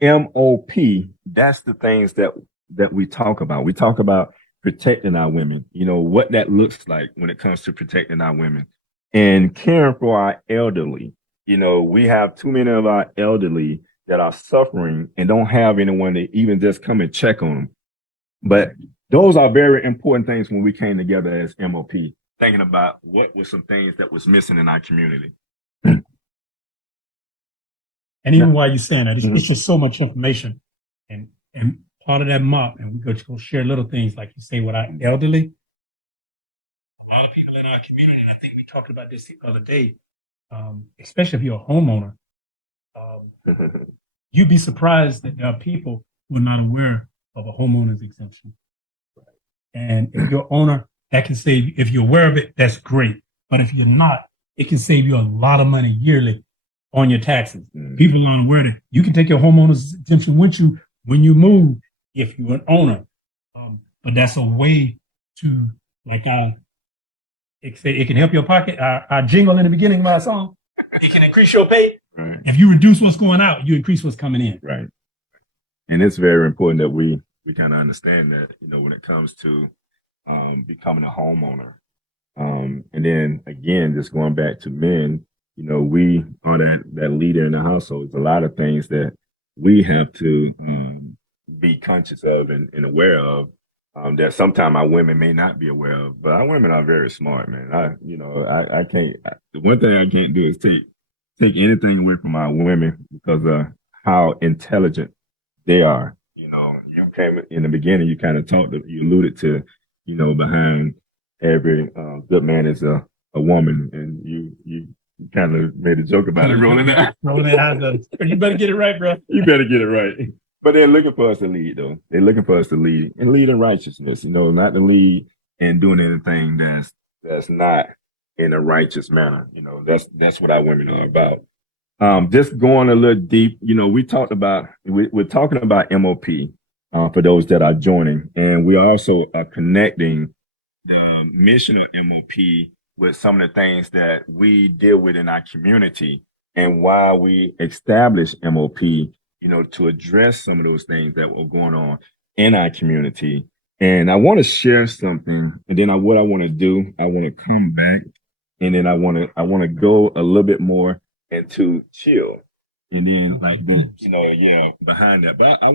MOP, that's the things that we talk about. We talk about protecting our women, what that looks like when it comes to protecting our women and caring for our elderly. We have too many of our elderly that are suffering and don't have anyone to even just come and check on them. But those are very important things when we came together as MOP, thinking about what were some things that was missing in our community. And even while you're saying that, it's just so much information. And part of that mop, and we're going to go share little things like you say with our elderly. A lot of people in our community, and I think we talked about this the other day, especially if you're a homeowner, you'd be surprised that there are people who are not aware of a homeowner's exemption. And if you're owner, that can save, if you're aware of it, that's great. But if you're not, it can save you a lot of money yearly on your taxes. People aren't aware that you can take your homeowner's exemption with you when you move if you're an owner. But that's a way to, like it can help your pocket. Our jingle in the beginning of my song, it can increase your pay. Right. If you reduce what's going out, you increase what's coming in. Right. And it's very important that we kind of understand that, when it comes to becoming a homeowner. And then again, just going back to men, we are that leader in the household. There's a lot of things that we have to be conscious of and aware of that sometimes our women may not be aware of. But our women are very smart, man. I can't. The one thing I can't do is take anything away from our women because of how intelligent they are. You came in the beginning. You kind of you alluded to, behind every good man is a woman, and you kind of made a joke about it, rolling that. You better get it right, bro. You better get it right. But they're looking for us to lead, though. They're looking for us to lead and lead in righteousness. Not to lead and doing anything that's not in a righteous manner. That's what our women are about. Just going a little deep, we're talking about MOP for those that are joining, and we also are connecting the mission of MOP with some of the things that we deal with in our community and why we established MOP, to address some of those things that were going on in our community. And I want to share something, and then what I want to do, I want to come back, and then I want to go a little bit more into chill, and then behind that. But I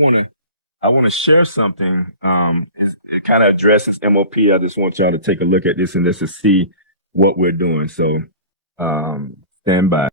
want to share something. It kind of addresses MOP. I just want y'all to take a look at this and just to see what we're doing. So stand by.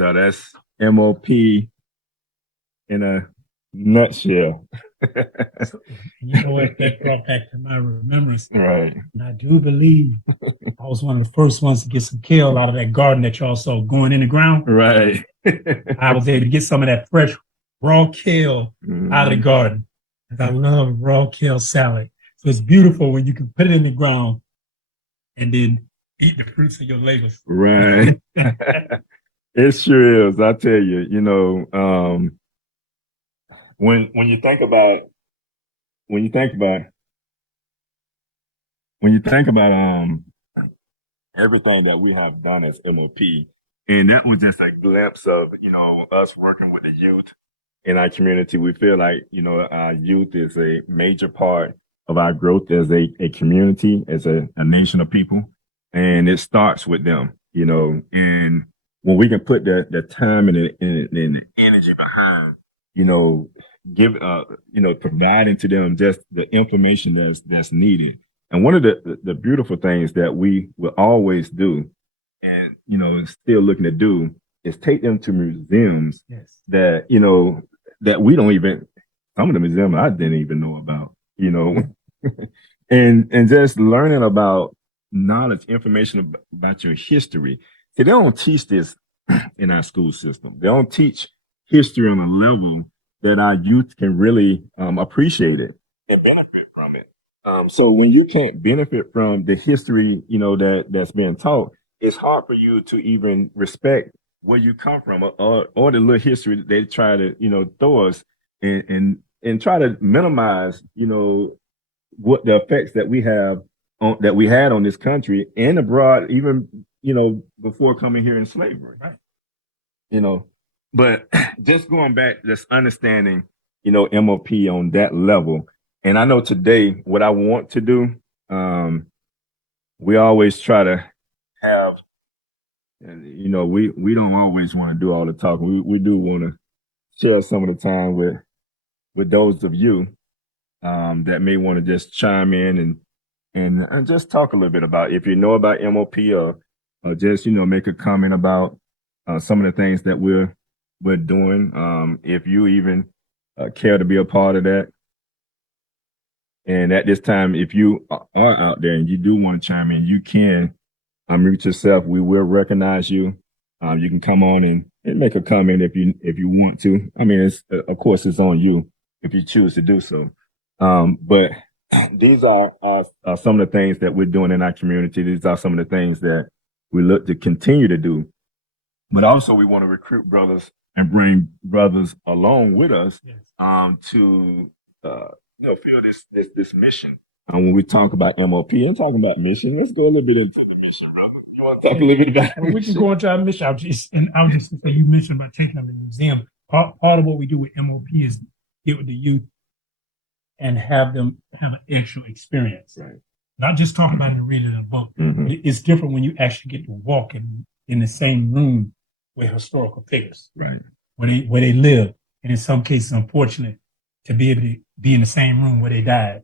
right, y'all. That's MOP in a nutshell. You know what? That brought back to my remembrance. Right. And I do believe I was one of the first ones to get some kale out of that garden that y'all saw going in the ground. Right. I was able to get some of that fresh raw kale out of the garden. And I love raw kale salad. So it's beautiful when you can put it in the ground and then eat the fruits of your labors. Right. It sure is. I tell you, when you think about when you think about when you think about everything that we have done as MOP, and that was just a glimpse of us working with the youth in our community. We feel like our youth is a major part of our growth as a community, as a nation of people, and it starts with them. And when we can put the time and the energy behind, you know, providing to them just the information that's needed. And one of the beautiful things that we will always do, and still looking to do, is take them to museums Yes. that we don't even, some of the museums I didn't even know about, and just learning about knowledge, information about your history. See, they don't teach this in our school system. They don't teach history on a level that our youth can really appreciate it and benefit from it. So when you can't benefit from the history, that's being taught, it's hard for you to even respect where you come from, or the little history that they try to, throw us, and try to minimize, what the effects that we have that we had on this country and abroad, even, before coming here in slavery. Right. But just going back, just understanding, MOP on that level. And I know today what I want to do, we always try to have, we don't always want to do all the talking. We do want to share some of the time with those of you that may want to just chime in and just talk a little bit about, if you know about MOP, or just make a comment about some of the things that we're doing. If you even care to be a part of that. And at this time, if you are out there and you do want to chime in, you can unmute yourself. We will recognize you. You can come on and make a comment if you want to. I mean, of course it's on you if you choose to do so. But these are some of the things that we're doing in our community. These are some of the things that we look to continue to do. But also we want to recruit brothers and bring brothers along with us, Yes. to feel this mission. When we talk about MOP and talking about mission, let's go a little bit into the mission, brother. You want to talk a little bit about Well, we can go into our mission. I was just say, you mentioned about taking them to the museum. Part of what we do with MOP is get with the youth and have them have an actual experience. Right. Not just talk about it and read it in a book. Mm-hmm. It's different when you actually get to walk in the same room with historical figures, Right. where they live, and in some cases, unfortunate to be able to be in the same room where they died,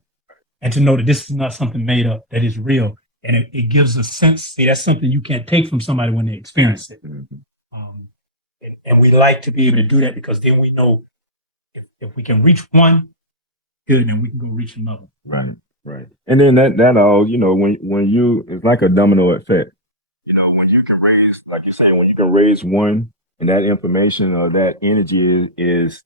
and to know that this is not something made up, that is real, and it gives a sense. See, that's something you can't take from somebody when they experience it. Mm-hmm. And we like to be able to do that because then we know if we can reach one, good, then we can go reach another. Right. Right. And then that all, when you, it's like a domino effect. When you can raise, like you're saying, when you can raise one, and that information or that energy is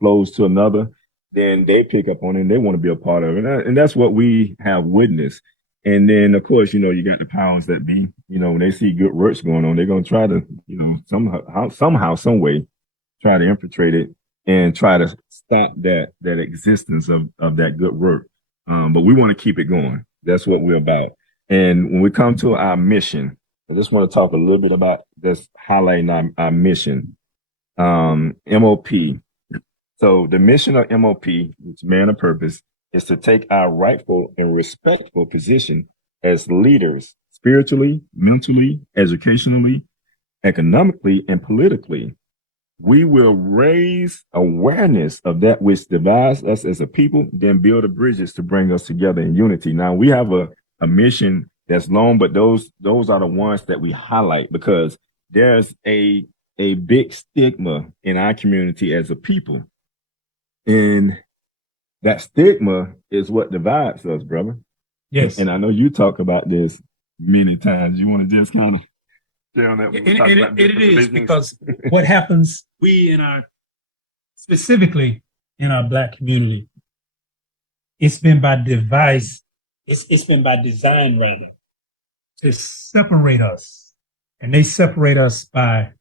flows to another, then they pick up on it and they want to be a part of it. And that's what we have witnessed. And then, of course, you got the powers that be, when they see good works going on, they're going to try to, somehow, some way, try to infiltrate it and try to stop that existence of that good work. But we want to keep it going. That's what we're about. And when we come to our mission, I just want to talk a little bit about this, highlighting our mission, MOP. So the mission of MOP, which Man of Purpose, is to take our rightful and respectful position as leaders, spiritually, mentally, educationally, economically, and politically. We will raise awareness of that which divides us as a people, then build the bridges to bring us together in unity. Now we have a mission that's long, but those are the ones that we highlight because there's a a big stigma in our community as a people. And that stigma is what divides us, brother. Yes. And I know you talk about this many times. You want to just kind of share on that? It is because what happens, specifically in our Black community, it's been by device, it's been by design rather, to separate us. And they separate us by,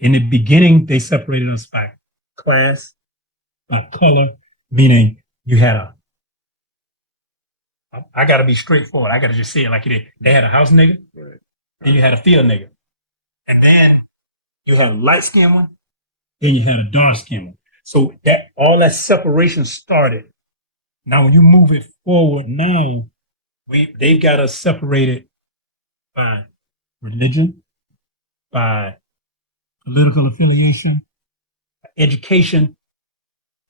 in the beginning, they separated us by class, by color, meaning you had I got to be straightforward. I got to just say it like it is. They had a house nigga, Right. and you had a field nigga. And then you had a light skinned one, then you had a dark skinned one. So that all that separation started. Now, when you move it forward now, they've got us separated by religion, by political affiliation, education.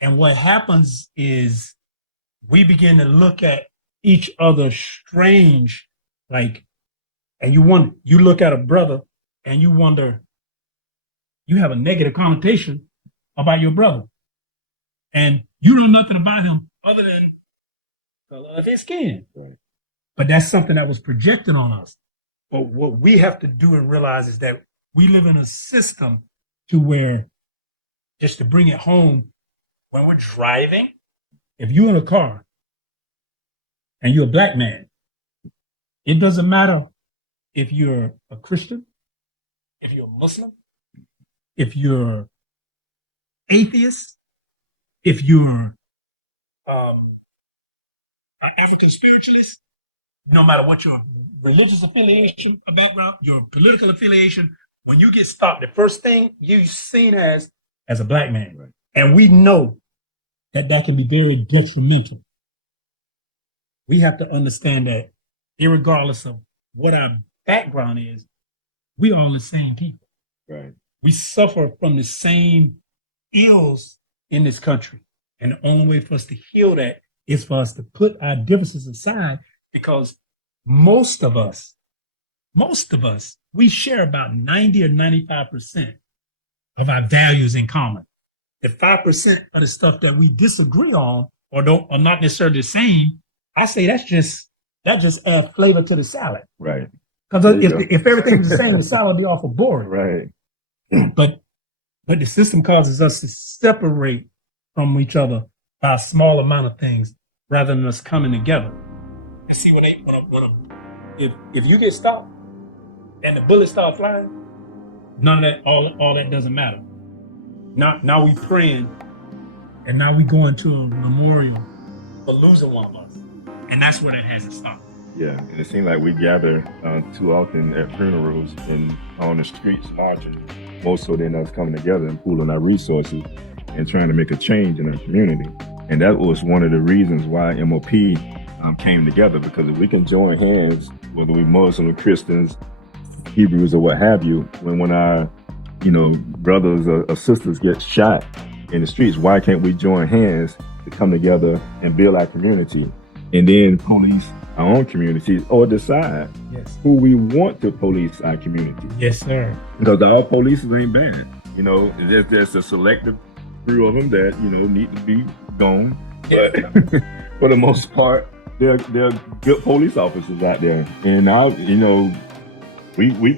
And what happens is we begin to look at each other strange, like, and you look at a brother and you wonder, you have a negative connotation about your brother. And you know nothing about him other than the color of his skin. Right. But that's something that was projected on us. But what we have to do and realize is that we live in a system to where, just to bring it home, when we're driving, if you're in a car and you're a Black man, it doesn't matter if you're a Christian, if you're a Muslim, if you're atheist, if you're an African spiritualist, no matter what your religious affiliation, your political affiliation, when you get stopped, the first thing you're seen as a Black man. Right. And we know that can be very detrimental. We have to understand that irregardless of what our background is, we all the same people. Right. We suffer from the same ills in this country. And the only way for us to heal that is for us to put our differences aside, because most of us, we share about 90 or 95% of our values in common. The 5% of the stuff that we disagree on or are not necessarily the same, I say that just adds flavor to the salad. Right. Because if everything was the same, the salad would be awful boring. Right. But the system causes us to separate from each other by a small amount of things rather than us coming together. And see, if you get stopped and the bullets start flying, none of that, all that doesn't matter. Now we praying, and now we going to a memorial for losing one of us, and that's where that has to stop. Yeah, and it seems like we gather too often at funerals and on the streets marching, more so than us coming together and pooling our resources and trying to make a change in our community. And that was one of the reasons why MOP came together, because if we can join hands, whether we Muslim or Christians, Hebrews or what have you, when our brothers or sisters get shot in the streets, why can't we join hands to come together and build our community and then police our own communities, or decide who we want to police our community? Yes, sir. Because all police ain't bad. There's a selective few of them that need to be gone, but for the most part, they're good police officers out there. And now we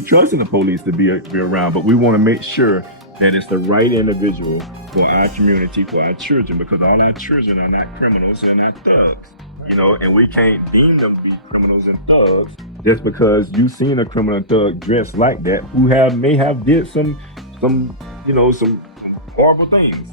trust in the police to be around, but we want to make sure that it's the right individual for our community, for our children, because all our children are not criminals and not thugs. And we can't deem them to be criminals and thugs just because you've seen a criminal and thug dressed like that, who may have did some horrible things.